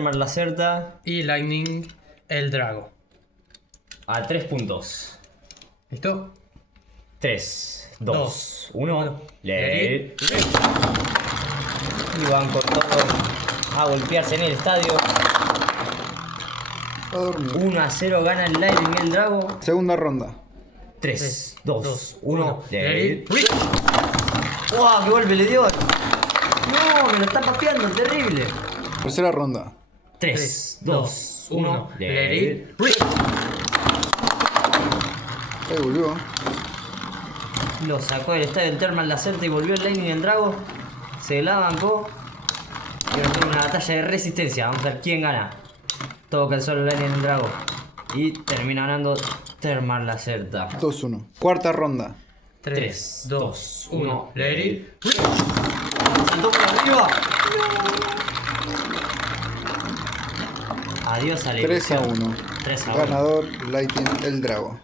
Lacerta Y Lightning, el Drago. a 3 puntos. ¿Listo? 3, Dos, 2, 1. uno. Let it. Y van con todo a golpearse en el estadio. 1-0 gana el Lightning y el Drago. Segunda ronda. 3, 2, 1. Let it. ¡Wow! ¡Qué golpe le dio! ¡No! Me lo está papeando, terrible. Tercera ronda. 3, 2, 1. Let it. Ahí volvió. Lo sacó del estadio el Thermal Lacerta y volvió el Lightning y el Drago. Se la bancó. Y ahora tiene una batalla de resistencia. Vamos a ver quién gana. Toca el solo Lightning y el Drago. Y termina ganando Thermal Lacerta. 2-1. Cuarta ronda. 3, 2, 1. Let it. Saltó por arriba. Adiós, Alex. 3-1. 3-1. Ganador, Lightning, el Drago.